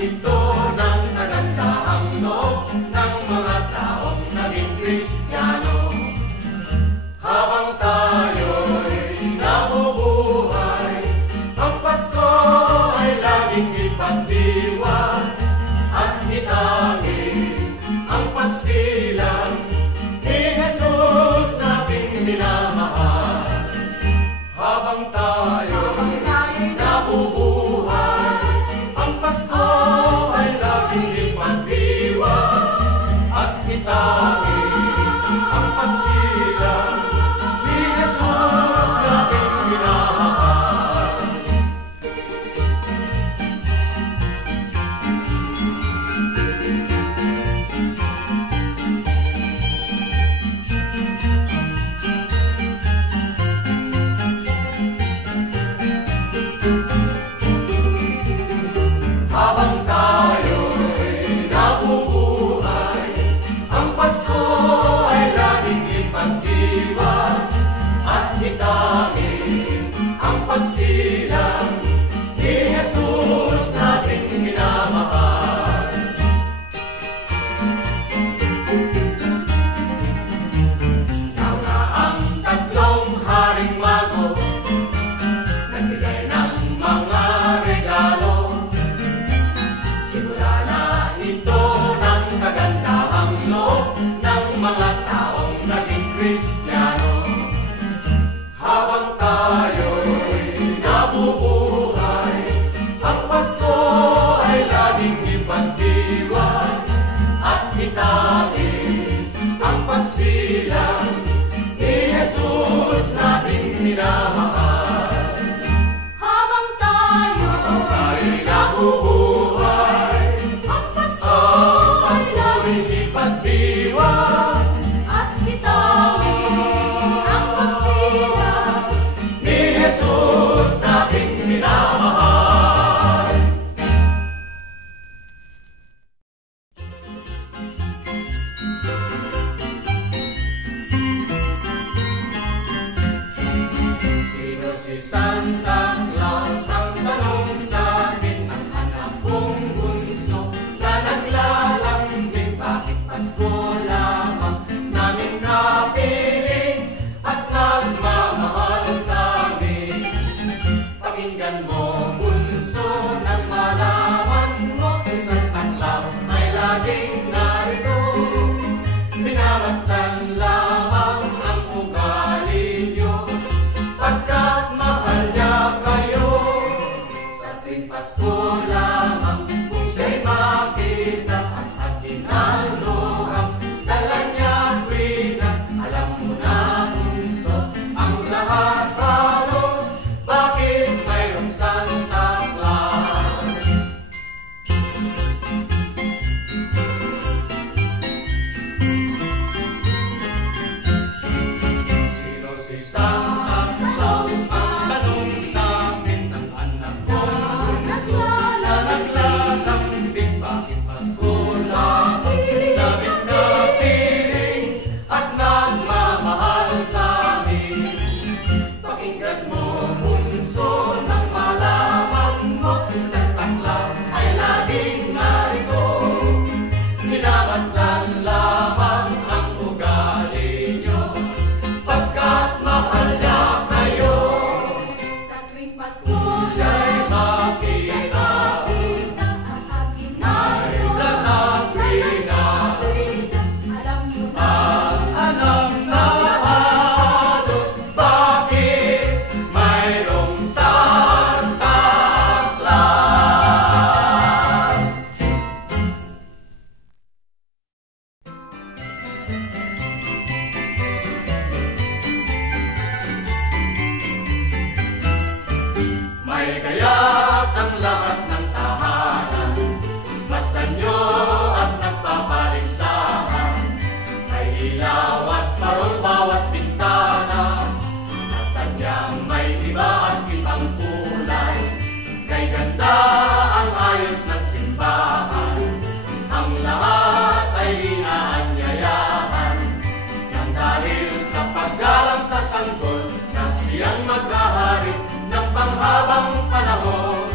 Ito ng naganda ang loob ng mga tao. Kristiyano, habang tayo'y nabubuhay, ang Pasko ay laging ipagdiwang at itangin ang pagsilang ni Jesus nating minamahal. Habang tayo'y nabubuhay, ang Pasko ay laging ipagdiwang at itangin ang pagsilang ni Jesus nating minamahal. Sino si Santa Claus? Ang tanong sa akin ng anak kong bunso na naglalambing. Bakit Pasko lamang namin napiling at nagmamahal sa amin? Pakinggan mo bunso nang malaman mo, si Santa Claus ay laging narito. Minamasdan lamang ang ugali niyo, pagkat mahal niya kayo. Sa tuwing Pasko lamang kung siya'y makita at atinalrohang dala niya tuwina. Alam mo na bunso ang lahat halos, bakit mayroong Santa Claus? Sino si Santa Claus? Ang tanong sa amin ng anak kong bunso na naglalambing. Bakit Pasko lamang namin napiling at nagmamahal sa amin? Pakinggan mo bunso nang malaman mo, si Santa Claus ay laging narito. Minamasdan lamang ang ugali niyo, pagkat mahal niya kayo. sa tuwing Pasko Siya'y makita at aginaldo dala tuwina. alam mo na Alam na halos, bakit mayroong Santa Claus? May kaya't ang lahat ng tahanan, masdan nyo at nagpapaligsahan. May ilaw at parol bawat bintana, nasadyang may iba at ibang kulay. Kay ganda ang ayos ng simbahan, ang lahat ay inaanyayahan. Nang dahil sa paggalang sa sanggol, na siyang maghahari ng panghabang panahon.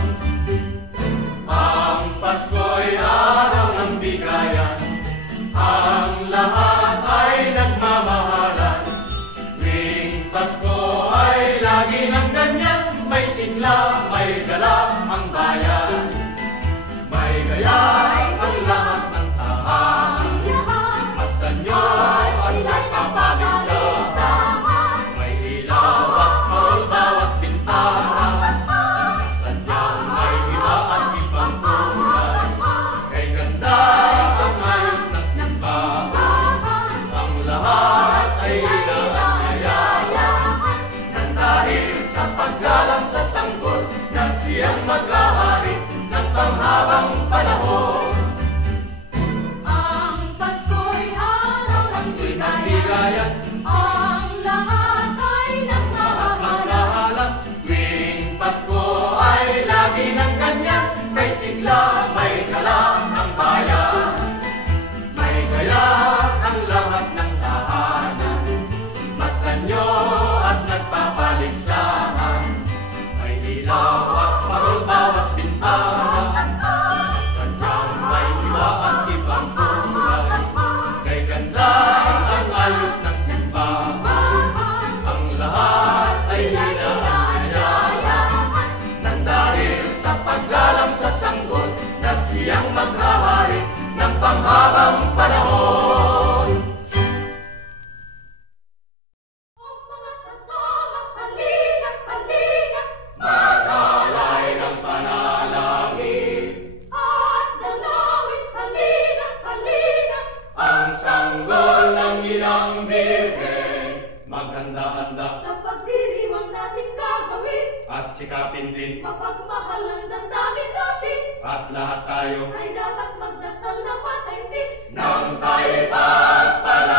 maghanda-handa sa pagdiriwang nating gagawin, at sikapin din, mapagmahal ang damdamin natin, at lahat tayo ay dapat magdasal na mataimtim. nang tayo'y pagpalain.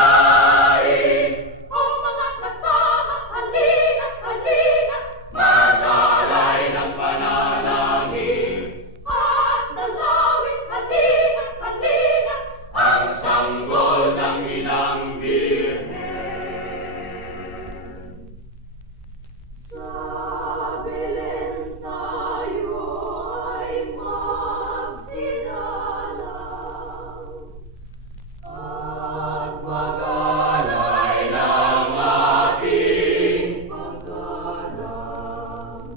O mga kasama, halina, halina, Mag-alay ng panalangin, at dalawin, halina, halina, ang sanggol ng Inang Birhen. sa Belen tayo ay magsilalang, at Mag-alay ng ating paggalang.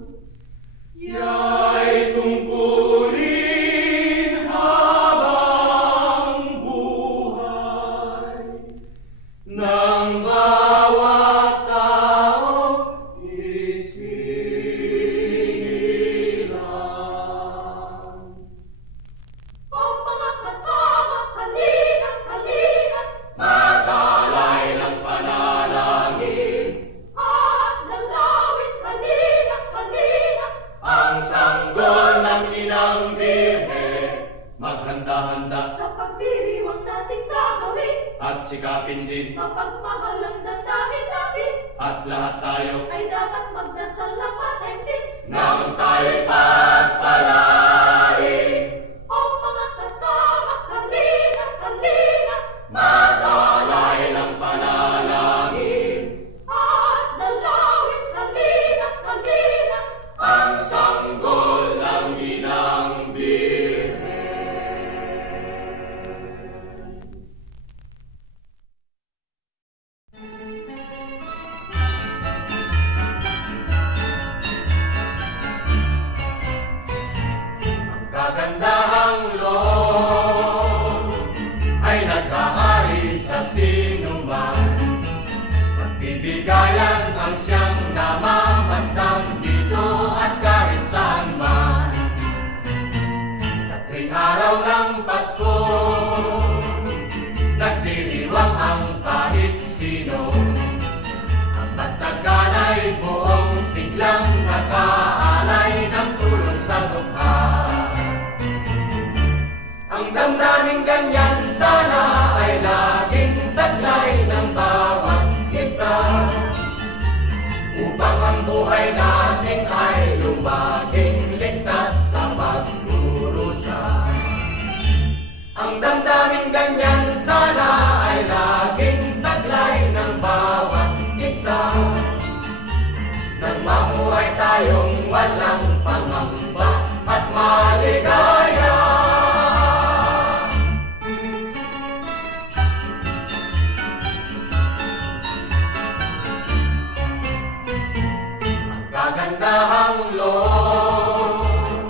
ya'y tungkulin habang buhay ng bawat tao isinilang. O mga kasama, halina, halina, Mag-alay ng panalangin, at dalawin, halina, halina, ang sanggol ng Inang Birhen. Maghanda-handa sa pagdiriwang nating gagawin, at sikapin din, mapagmahal ang damdamin natin, at lahat tayo ay dapat magdasal na mataimtim. nang tayo'y pagpalain. O mga kasama, halina, halina, Mag-alay ng panalangin, at dalawin, halina, halina, ang sanggol ng Inang Birhen. Ang kagandahang loob ay naghahari sa sinuman. Pagbibigayan ang siyang namamasdan dito at kahit saan man. Sa tuwing araw ng Pasko, nagdiriwang ang kahit sino. Ang masaganay buong siglang nakaalay ng tulong sa dukha. Ang damdaming ganyan sana ay laging taglay ng bawat isa, upang ang buhay natin ay lumaging ligtas sa pagdurusa. Ang damdaming ganyan sana ay laging taglay ng bawat isa, nang mamuhay tayong walang pangamba at maligaya. Ang kagandahang loob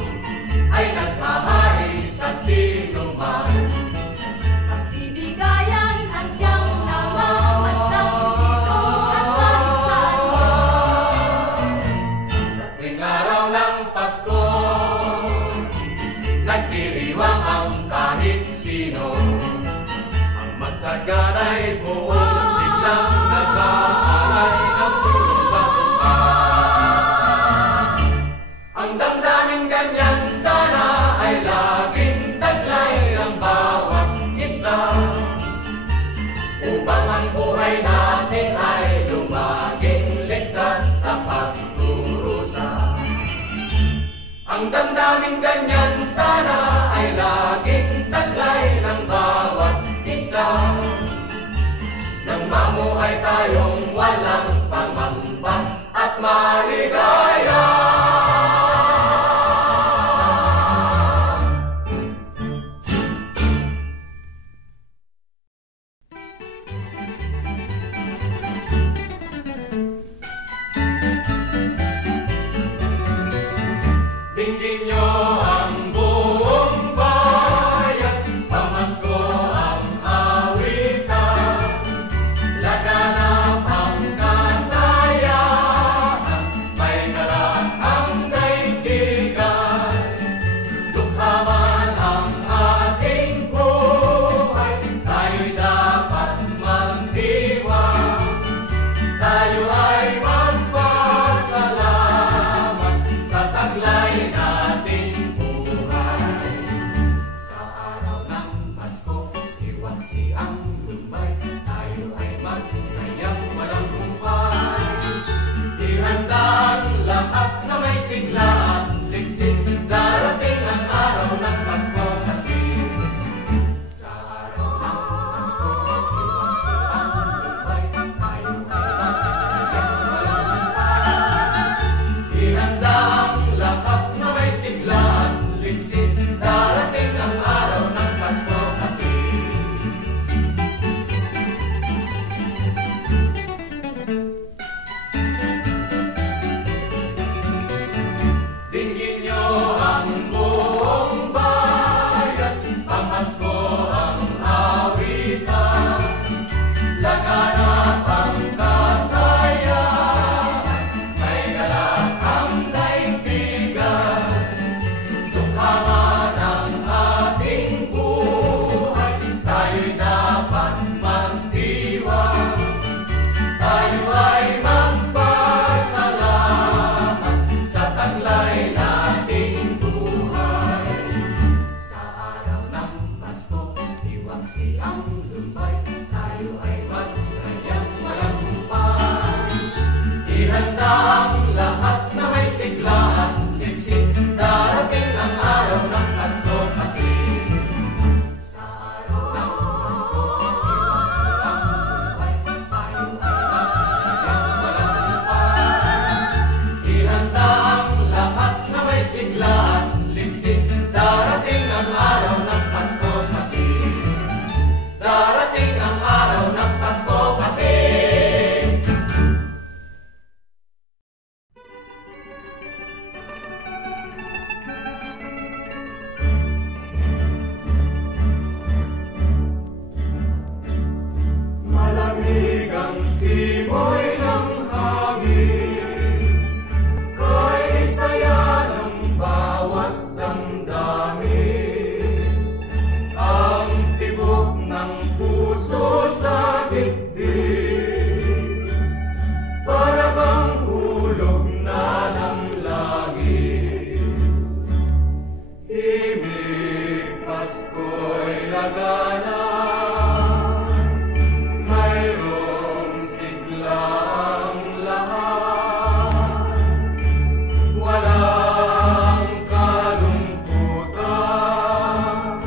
ay naghahari sa sinuman. pagbibigayan ang siyang namamasdan dito at kahit saan man. Sa tuwing araw ng Pasko, nagdiriwang ang kahit sino. Ang masaganay buong siglang nag-aalay ng tulong sa dukha. Ang damdaming ganyan sana ay laging taglay ng bawat isa, upang ang buhay natin ay lumaging ligtas sa pagdurusa. Ang damdaming ganyan sana ay laging taglay ng bawat isa, nang mamuhay tayong walang pangamba at maligaya. Dinggin nyo ang buong bayan, pamasko ang awitan, laganap ang kasayahan, may tayo ay magpasalamat sa taglay nating buhay. Sa araw ng Pasko, iwaksi ang lumbay, tayo ay magsayang walang humpay. Ihanda ang lahat na may sigla at liksin, darating ang araw ng Pasko kasi. Sa araw ng Pasko, iwaksi ang lumbay, tayo ay magsayang walang humpay. Ihanda ang lahat na may sigla at liksin, darating ang araw ng Pasko kasi. Dinggin niyo ang buong bayan, pamasko ang awitan, laganap ang kasayahan, may galak ang daigdigan, tukhama ng ating buhay, tayo'y dapat magdiwang, tayo ay magpasalamat sa taglay nating buhay. Sa araw ng Pasko, iwaksi ang lumbay, tayo ay magsayang walang humpay. Ihanda ang lahat na may sigla at liksin, darating ang araw ng Pasko kasi. Sa araw ng Pasko, iwaksi ang lumbay, tayo ay magsayang walang humpay. Ihanda ang lahat na may sigla at liksin, darating ang araw ng Pasko kasi. Darating ang araw ng Pasko kasi. Malamig ang simoy ng hangin, kay saya ng bawat damdamin. Ang tibok ng puso sa dibdib, para bang hulog na ng langit. Himig Pasko'y laganap, mayroong sigla ang lahat, walang kalungkutan,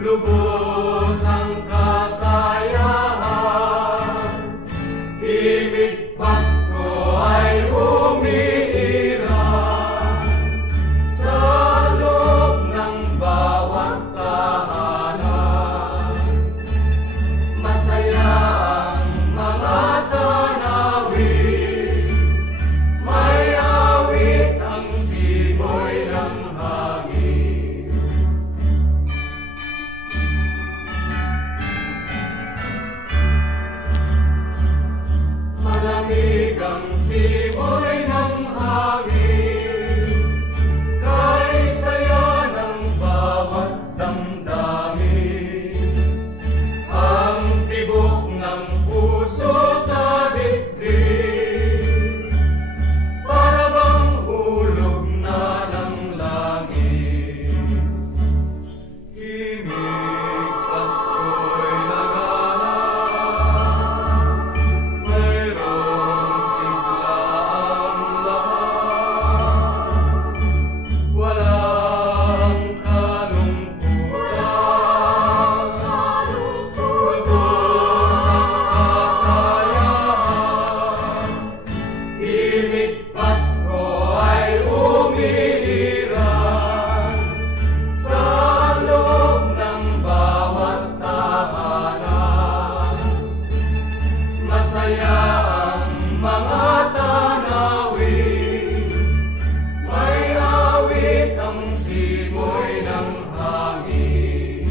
lubos ang kasayahan. Himig Pasko ay umiiral sa loob ng bawat tahanan. Masaya ang mga tanawin, may awit ang simoy ng hangin. Malamig ang simoy ng hangin, kay saya ng bawat damdamin. Ang tibok ng puso sa dibdib, para bang hulog na ng langit. Himig Pasko'y laganap, mayroong sigla ang lahat, walang kalungkutan, lubos ang kasayahan. Himig Pasko ay umiiral sa loob ng bawat tahanan. Masaya ang mga tanawin, may awit ang simoy ng hangin.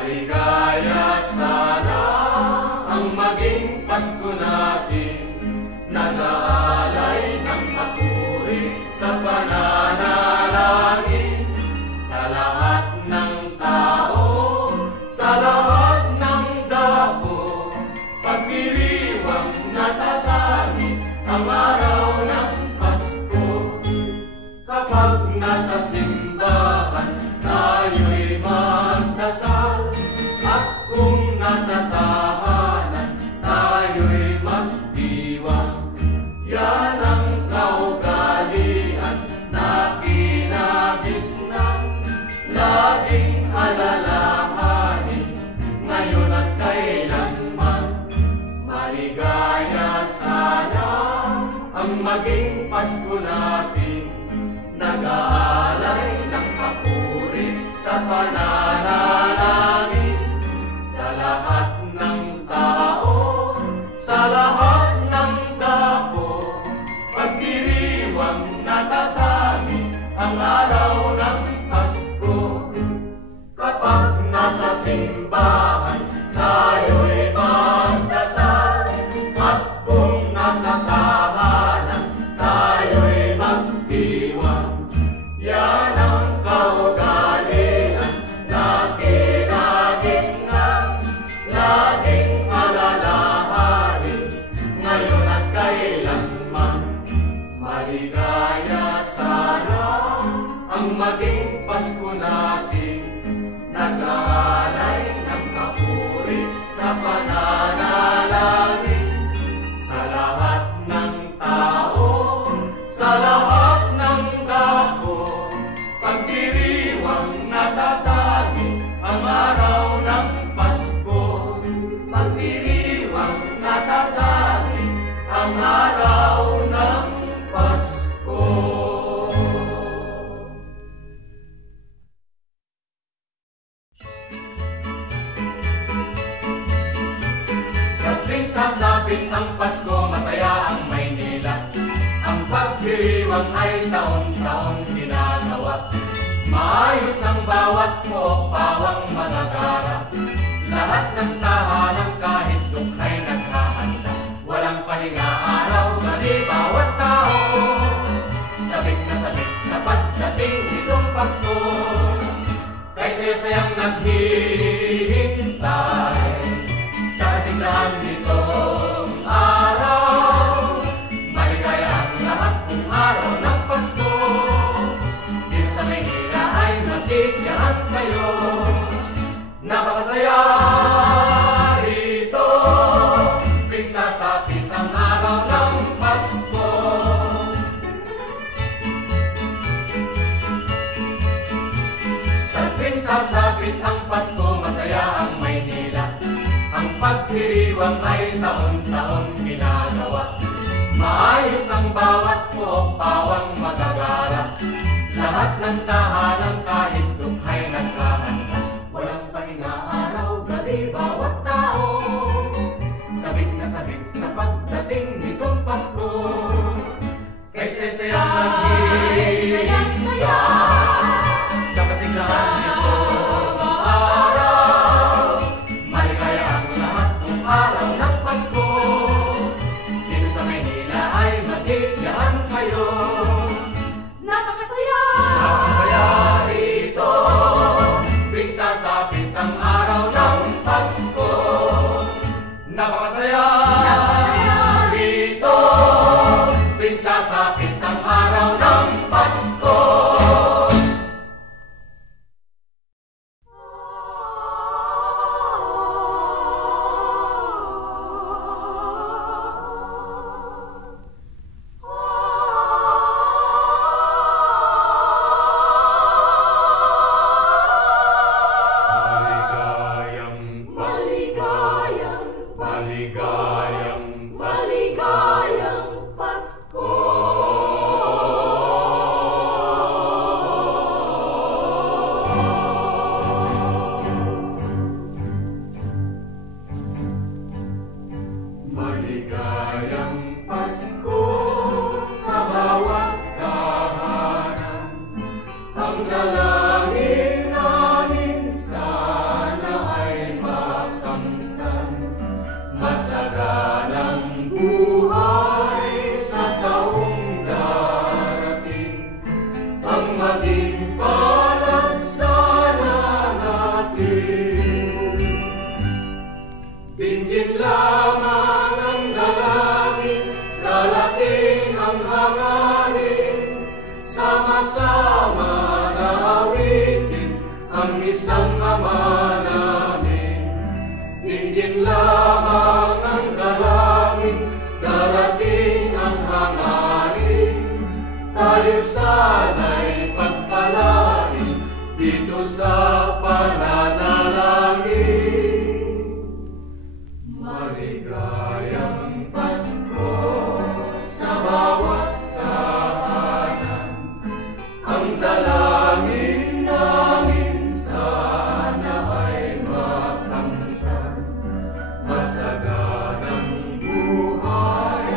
Maligaya sana ang maging Pasko natin, nag-aalay ng papuri sa pananalangin sa lahat ng tao, sa lahat ng dako, pagdiriwang natatangin ang araw ng Pasko. Kapag nasa simbahan tayo'y magdasal, at kung nasa tahanan tayo'y magdiwang, yan ang kaugalian na kinabis ng laging alalahanin ngayon at kailanman. Maligaya sana ang maging Pasko natin, nag-aalay ng papuri sa pananalangin sa lahat ng tao, sa lahat ng dako, pagdiriwang natatangin ang araw ng Pasko. Kapag nasa simbahan tayo'y magdasal, at kung nasa tahanan tayo'y magdiwang, yan ang kaugalian na kinagis ng laging alalahanin ngayon at kailanman. Maligaya sana ang maging Pasko natin, nag-aalay ng papuri sa pananalangin sa lahat ng tao, sa lahat ng dako, pagdiriwang natatangin ang araw ng Pasko. Pagdiriwang natatangin ang araw ng Pasko. Sa tuwing sasapit ang Pasko, masaya ang Maynila. Ang pagdiriwang ay taon-taon ginagawa. Maayos ang bawat buhok, pawang magagara. Lahat ng tahanan kahit dukhay naghahanda. Walang pahinga araw, gabi bawat tao. Sabik na sabik sa pagdating nitong Pasko. Kay sayang naghihintay sa kasiglahan nitong araw. Maligaya ang lahat ng araw ng Pasko. Dito sa Maynila ay masisiyahan kayo. Napakasaya rito, tuwing sasapit ang araw ng Pasko. Sa tuwing sasapit ang Pasko, masaya ang Maynila. Ang pagdiriwang ay taon-taon ginagawa. Maayos ang bawat buhok, pawang magagara. Lahat ng tahanan kahit dukhay naghahanda. Walang pahinga araw, gabi bawat tao. Sabik na sabik sa pagdating nitong Pasko. Kay saya naghihintay sa kasiglahan nitong araw. Maligaya ang lahat ng araw ng Pasko. Dito sa Maynila ay masisiyahan kayo. Napakasaya! Napakasaya rito, isang Ama namin. Dinggin lamang ang dalangin, darating ang hangarin. Tayo sana'y pagpalain dito sa pananalangin. Maligayang Pasko sa bawat daanan, ang dalangin namin sana ay makamtan. Masaganang buhay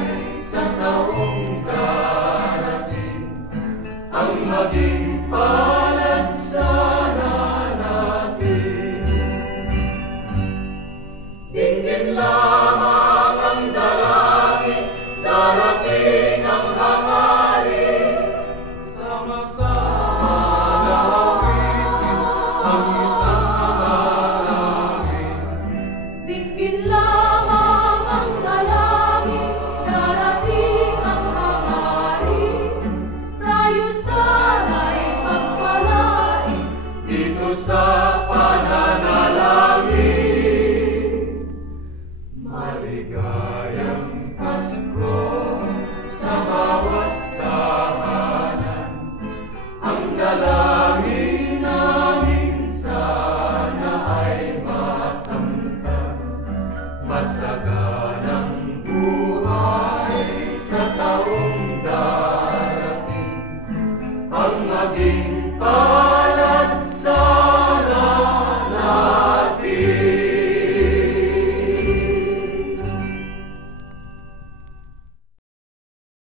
sa taong darating, ang maging palad sana natin. Dinggin lamang ang dalangin, darating ang hangarin. Sama-sama lawitin ang isang panalangin. Dinggin lamang ang dalangin, darating ang hangarin. Tayo sana'y magpalain Dito sa